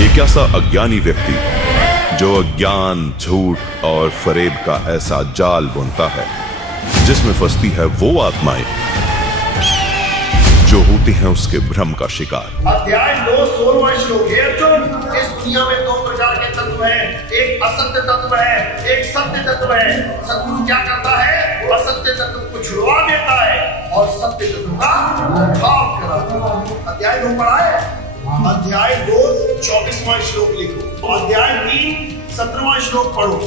एक ऐसा अज्ञानी व्यक्ति जो अज्ञान, झूठ और फरेब का ऐसा जाल बुनता है जिसमें फंसती है वो आत्माएं जो होती हैं उसके भ्रम का शिकार। अध्याय 2 16वां श्लोक है। अर्जुन, इस दुनिया में दो प्रकार के तत्व हैं, एक असत्य तत्व है, एक सत्य तत्व है। सतगुरु क्या करता है? असत्य तत्व को छुड़वा देता है और सत्य तत्व का भाव कराता है। अध्याय 2 पढ़ा है? अध्याय 2 24वां श्लोक लिखो, अध्याय 3 17वां श्लोक पढ़ो।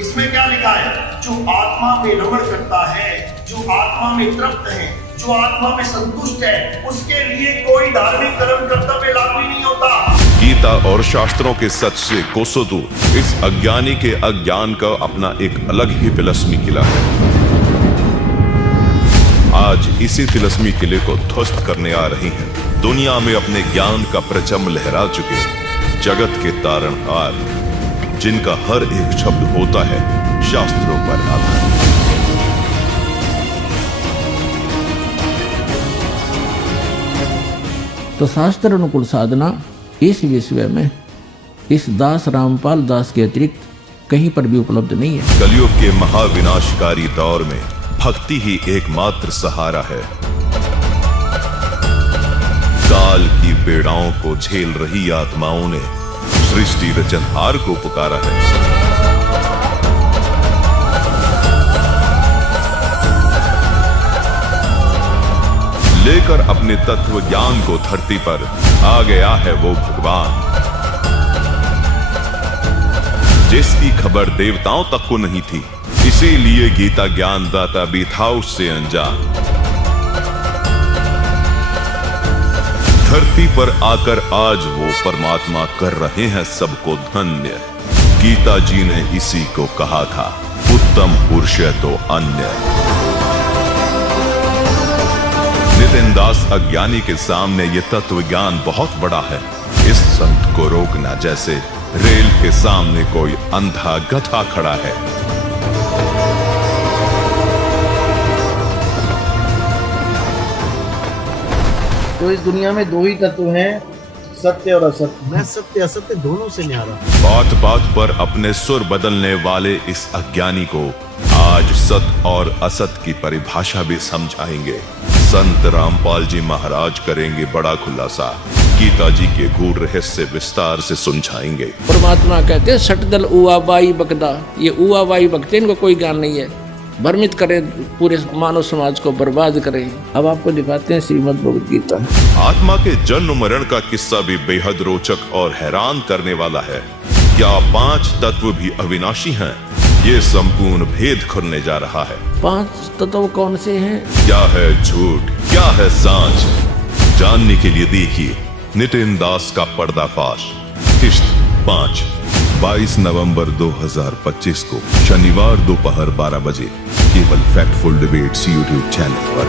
इसमें क्या लिखा है? जो आत्मा में रमण करता है, जो आत्मा में तृप्त है, जो आत्मा में संतुष्ट है, उसके लिए कोई धार्मिक कर्म कर्तव्य लागू ही नहीं होता। गीता और शास्त्रों के सच से कोसों दूर इस अज्ञानी के अज्ञान का अपना एक अलग ही तिलस्मी किला है। आज इसी तिलस्मी किले को ध्वस्त करने आ रही हैं दुनिया में अपने ज्ञान का परचम लहरा चुके जगत के तारणहार, जिनका हर एक शब्द होता है शास्त्रों पर आधारित। तो शास्त्र अनुकूल साधना इस विषय में इस दास रामपाल दास के अतिरिक्त कहीं पर भी उपलब्ध नहीं है। कलयुग के महाविनाशकारी दौर में भक्ति ही एकमात्र सहारा है। काल की पीड़ाओं को झेल रही आत्माओं ने सृष्टि रचनहार को पुकारा है। लेकर अपने तत्व ज्ञान को धरती पर आ गया है वो भगवान, जिसकी खबर देवताओं तक को नहीं थी। इसीलिए गीता ज्ञान दाता भी था उससे अनजान। धरती पर आकर आज वो परमात्मा कर रहे हैं सबको धन्य। गीता जी ने इसी को कहा था, उत्तम पुरुष तो अन्य। नितिन दास अज्ञानी के सामने ये तत्व ज्ञान बहुत बड़ा है। इस संत को रोकना जैसे रेल के सामने कोई अंधा गधा खड़ा है। तो इस दुनिया में दो ही तत्व हैं, सत्य और असत्य। मैं सत्य असत्य दोनों से न्यारा। बात बात पर अपने सुर बदलने वाले इस अज्ञानी को आज सत्य और असत्य की परिभाषा भी समझाएंगे। संत रामपाल जी महाराज करेंगे बड़ा खुलासा, गीता जी के गूढ़ रहस्य विस्तार से समझाएंगे। परमात्मा कहते हैं सटदल उआबाई बकदा, ये उआबाई बकते इनको कोई ज्ञान नहीं है, भ्रमित करे, पूरे मानव समाज को बर्बाद करे। अब आपको दिखाते हैं श्रीमद् भगवद गीता। आत्मा के जन्म मरण का किस्सा भी बेहद रोचक और हैरान करने वाला है। क्या 5 तत्व भी अविनाशी हैं? ये संपूर्ण भेद खुलने जा रहा है। 5 तत्व कौन से हैं? क्या है झूठ, क्या है सांच? जानने के लिए देखिए नितिन दास का पर्दाफाश, किस्त 5, 22 नवंबर 2025 को शनिवार दोपहर 12 बजे केवल फैक्टफुल डिबेट्स यूट्यूब चैनल पर।